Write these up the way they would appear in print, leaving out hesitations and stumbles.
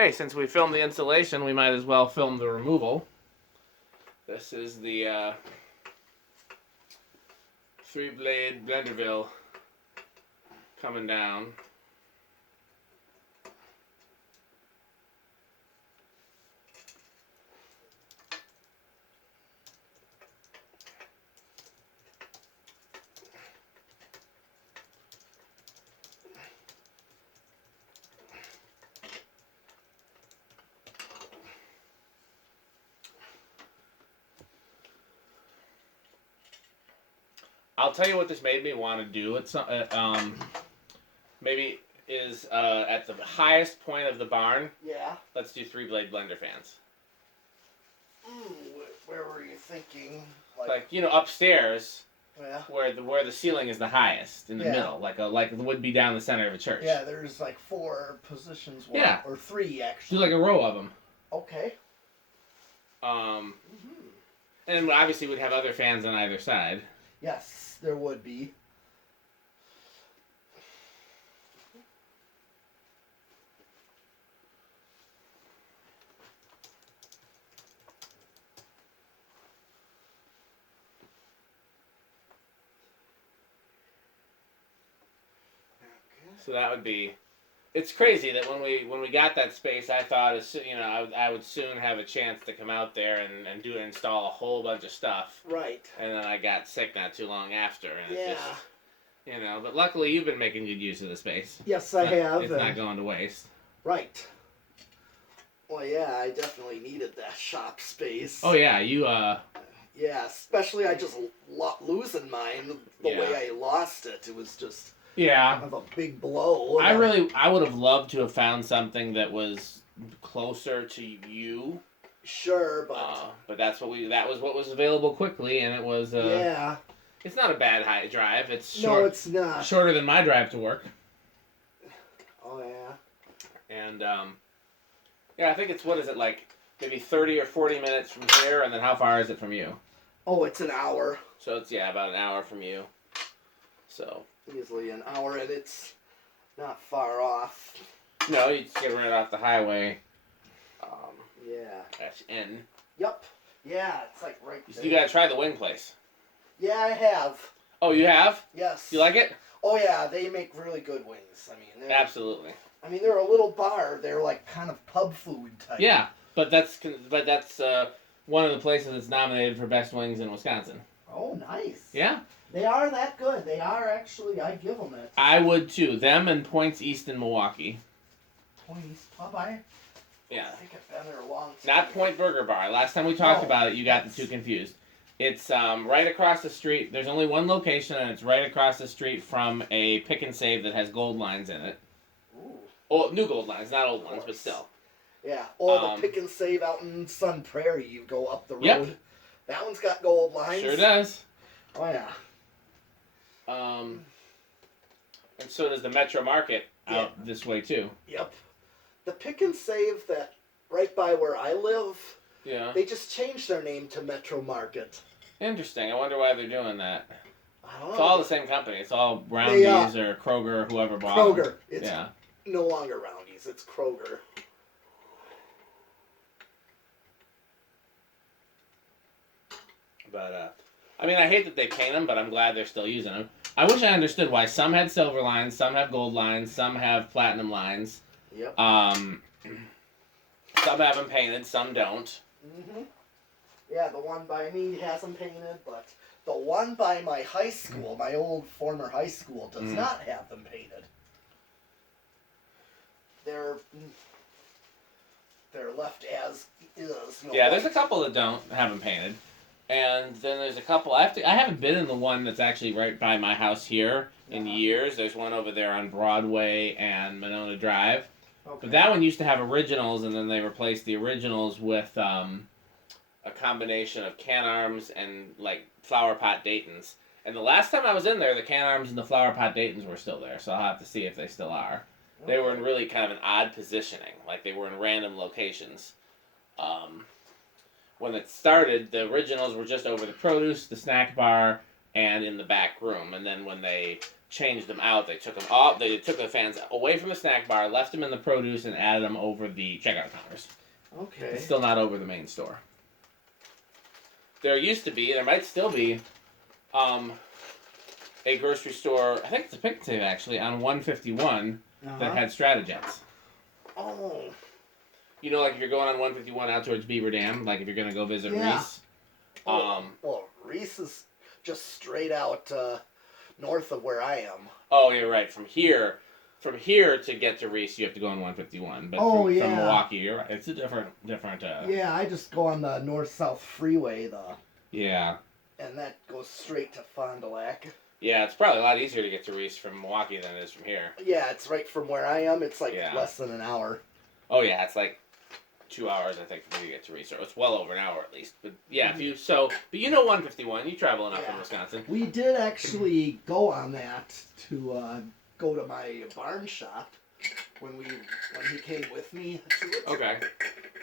Hey, since we filmed the installation, we might as well film the removal. This is the 3-blade Blenderville coming down. I'll tell you what this made me want to do. It's maybe is at the highest point of the barn. Yeah. Let's do 3-blade Blenderfans. Where were you thinking? Like upstairs. Yeah. Where the ceiling is the highest in the middle, like it would be down the center of a church. Yeah, there's like 4 positions. Yeah. Or 3 actually. Do like a row of them. Okay. And obviously we'd have other fans on either side. Yes, there would be. So that would be. It's crazy that when we got that space, I thought I would soon have a chance to come out there and install a whole bunch of stuff. Right. And then I got sick not too long after. And yeah. It's just, but luckily you've been making good use of the space. Yes, I have. It's not going to waste. Right. Well, yeah, I definitely needed that shop space. Oh yeah, you. Yeah, especially I just losing mine the way I lost it. It was just. Yeah. Kind of a big blow. I would have loved to have found something that was closer to you. Sure, but that was what was available quickly, and it was. Yeah. It's not a bad high drive. It's short. No, it's not. Shorter than my drive to work. Oh yeah. And I think it's like maybe 30 or 40 minutes from here, and then how far is it from you? Oh, it's an hour. So it's about an hour from you. So. Easily an hour, and it's not far off. No, you just get right off the highway. Yeah. That's in. Yep. Yeah, it's like right there. You gotta try the wing place. Yeah, I have. Oh, you have? Yes. You like it? Oh yeah, they make really good wings. I mean, absolutely. I mean, they're a little bar. They're like kind of pub food type. Yeah, but that's one of the places that's nominated for best wings in Wisconsin. Oh, nice. Yeah. They are that good. They are actually. I give them it. I would too. Them and Points East in Milwaukee. Point East Pub, Yeah. I think I've been there a long time. Not Point Burger Bar. Last time we talked about it, you got the two confused. It's right across the street. There's only one location, and it's right across the street from a pick and save that has gold lines in it. Ooh. Oh, new gold lines, not old ones, but still. Yeah. Or the pick and save out in Sun Prairie. You go up the road. Yep. That one's got gold lines. Sure does. Oh yeah. And so does the Metro Market out this way too. Yep. The pick and save that right by where I live. Yeah. They just changed their name to Metro Market. Interesting. I wonder why they're doing that. I don't know. It's all the same company. It's all Roundy's or Kroger or whoever bought them. Kroger. It's no longer Roundy's. It's Kroger. But I mean, I hate that they paint them, but I'm glad they're still using them. I wish I understood why some had silver lines, some have gold lines, some have platinum lines. Yep. Some have them painted, some don't. Mhm. Yeah, the one by me has them painted, but the one by my high school, my old former high school, does not have them painted. They're left as is. Yeah, there's a couple that don't have them painted. And then there's a couple. I haven't been in the one that's actually right by my house here in years. There's one over there on Broadway and Monona Drive. Okay. But that one used to have originals, and then they replaced the originals with a combination of can arms and like flower pot Daytons. And the last time I was in there, the can arms and the flower pot Daytons were still there. So I'll have to see if they still are. Okay. They were in really kind of an odd positioning, like they were in random locations. When it started, the originals were just over the produce, the snack bar, and in the back room. And then when they changed them out. They took them off. They took the fans away from the snack bar, left them in the produce, and added them over the checkout counters. Okay. It's still not over the main store. There used to be, there might still be, a grocery store, I think it's a Pick and Save actually, on 151 that had Stratajets. Oh. You know, like if you're going on 151 out towards Beaver Dam, like if you're going to go visit Reese. Well, Reese is just straight out north of where I am. Oh, you're right. From here to get to Reese, you have to go on 151. But from Milwaukee, you're right. It's a different. Yeah, I just go on the north-south freeway, Yeah. and that goes straight to Fond du Lac. Yeah, it's probably a lot easier to get to Reese from Milwaukee than it is from here. Yeah, it's right from where I am. It's like less than an hour. Oh yeah, it's like 2 hours, I think, for you to get to Reese. Or it's well over an hour at least. But yeah, but you know 151. You travel enough in Wisconsin. We did actually go on that to go to my barn shop when he came with me to it. Okay.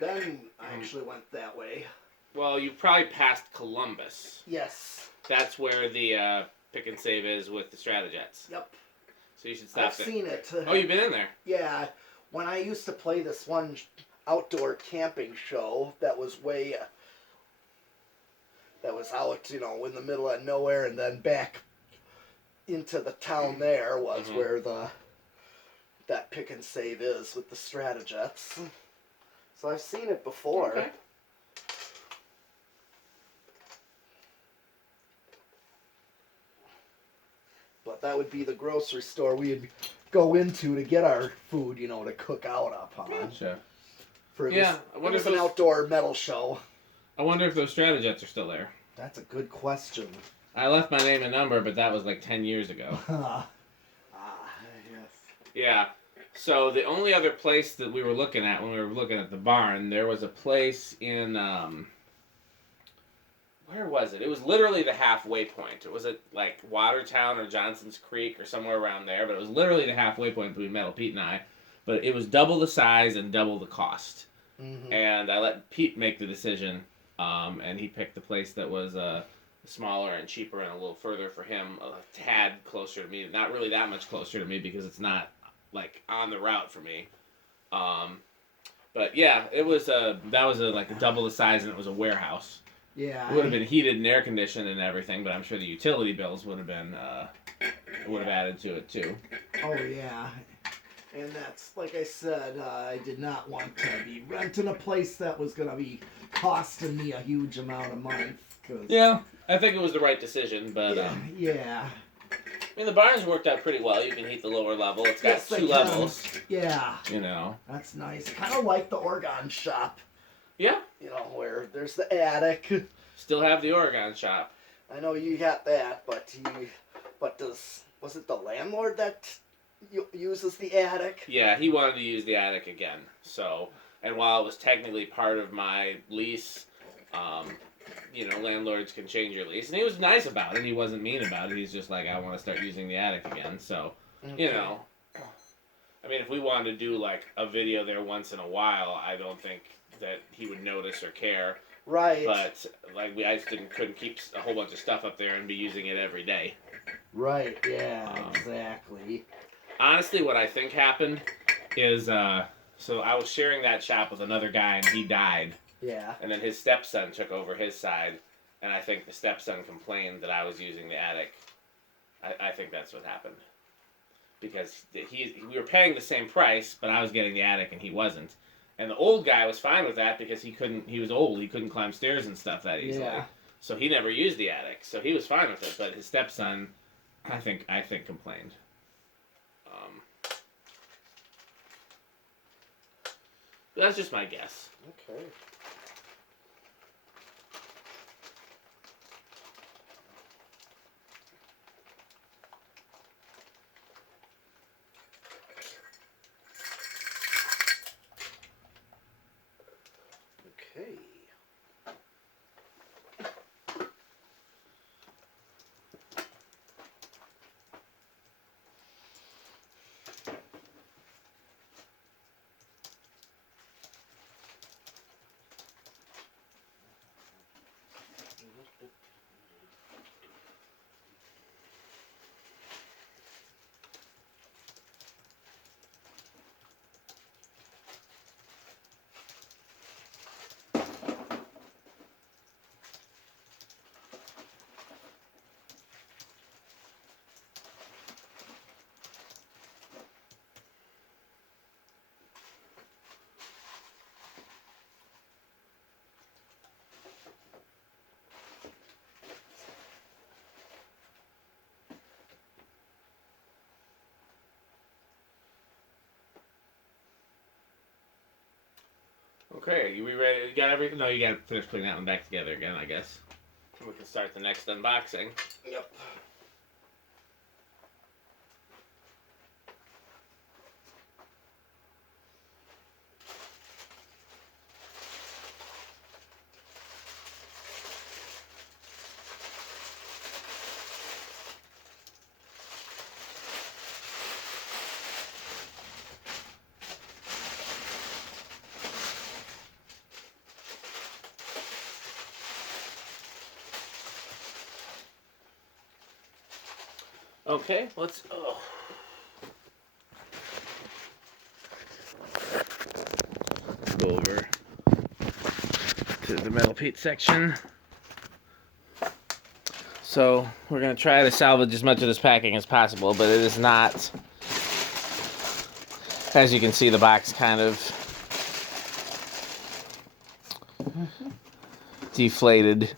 Then I actually went that way. Well, you probably passed Columbus. Yes. That's where the Pick and Save is with the Stratajets. Yep. So you should stop I've there. seen it. Oh, you've been in there? Yeah. When I used to play this one outdoor camping show that was out, in the middle of nowhere, and then back into the town there was where that Pick and Save is with the Stratajets. So I've seen it before. Okay. But that would be the grocery store we'd go into to get our food, to cook out up on. Gotcha. It was an outdoor metal show. I wonder if those Stratajets are still there. That's a good question. I left my name and number, but that was like 10 years ago. Yes. Yeah. So the only other place that we were looking at when we were looking at the barn, there was a place in, where was it? It was literally the halfway point. It was at like Watertown or Johnson's Creek or somewhere around there, but it was literally the halfway point between Metal Pete and I. But it was double the size and double the cost. Mm-hmm. And I let Pete make the decision, and he picked the place that was smaller and cheaper and a little further for him, a tad closer to me. Not really that much closer to me because it's not like on the route for me. But yeah, it was like a double the size, and it was a warehouse. Yeah, it would have been heated and air conditioned and everything, but I'm sure the utility bills would have been added to it too. Oh yeah, and that's like I said, I did not want to be renting a place that was gonna be costing me a huge amount a month. Yeah, I think it was the right decision, but yeah. I mean, the barn's worked out pretty well. You can heat the lower level. It's got 2 levels. Yeah. That's nice. Kind of like the Oregon shop. Yeah. Where there's the attic. Still have the Oregon shop. I know you got that, but was it the landlord that uses the attic? Yeah, he wanted to use the attic again. So, and while it was technically part of my lease, landlords can change your lease. And he was nice about it. He wasn't mean about it. He's just like, I want to start using the attic again. So, I mean, if we wanted to do like a video there once in a while, I don't think that he would notice or care. Right. But like I just couldn't keep a whole bunch of stuff up there and be using it every day. Right. Yeah. Exactly. Honestly, what I think happened is so I was sharing that shop with another guy and he died. Yeah. And then his stepson took over his side, and I think the stepson complained that I was using the attic. I think that's what happened. Because we were paying the same price, but I was getting the attic and he wasn't. And the old guy was fine with that because he was old. He couldn't climb stairs and stuff that easily. Yeah. So he never used the attic. So he was fine with it. But his stepson, I think complained. But that's just my guess. Okay. Okay, we ready? You got everything? No, you got to finish putting that one back together again, I guess. We can start the next unboxing. Yep. Okay, let's. Go over to the metal plate section. So we're gonna try to salvage as much of this packing as possible, but it is not. As you can see, the box kind of deflated.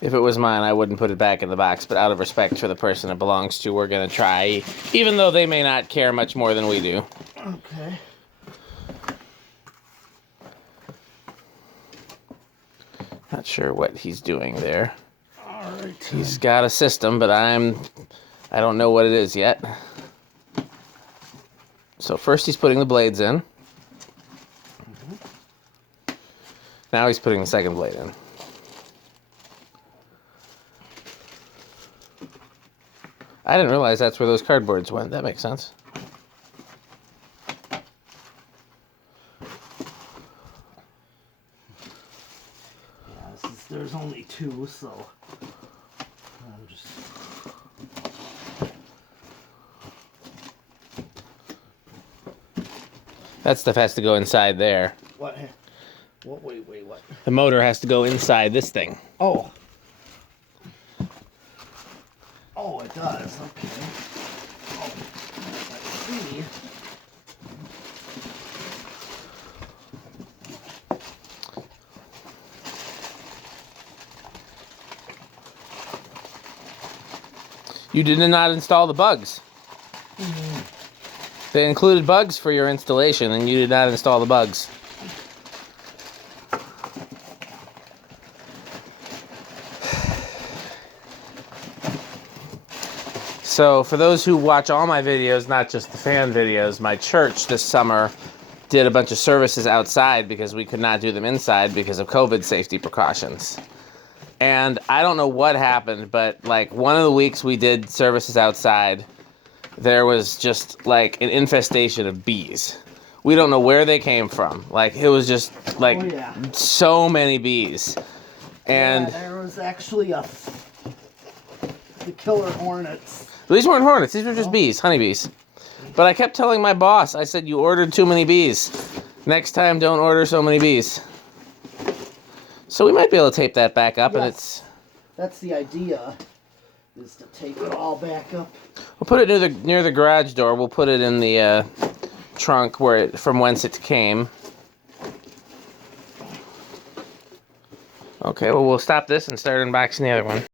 If it was mine, I wouldn't put it back in the box, but out of respect for the person it belongs to, we're gonna try, even though they may not care much more than we do. Okay. Not sure what he's doing there. All right. He's got a system, but I don't know what it is yet. So first he's putting the blades in. Now he's putting the second blade in. I didn't realize that's where those cardboards went. That makes sense. Yeah, there's only two, so I'm just. That stuff has to go inside there. What? What? Wait, what? The motor has to go inside this thing. Oh. Oh, it does. Okay. Oh, let's see. You did not install the bugs. They included bugs for your installation, and you did not install the bugs. So, for those who watch all my videos, not just the fan videos, my church this summer did a bunch of services outside because we could not do them inside because of COVID safety precautions. And I don't know what happened, but like one of the weeks we did services outside, there was just like an infestation of bees. We don't know where they came from. Like it was just like so many bees. And there was actually the killer hornets. These weren't hornets, these were just bees, honeybees. But I kept telling my boss, I said, you ordered too many bees. Next time, don't order so many bees. So we might be able to tape that back up, and it's... That's the idea, is to tape it all back up. We'll put it near the garage door. We'll put it in the trunk from whence it came. Okay, well, we'll stop this and start unboxing the other one.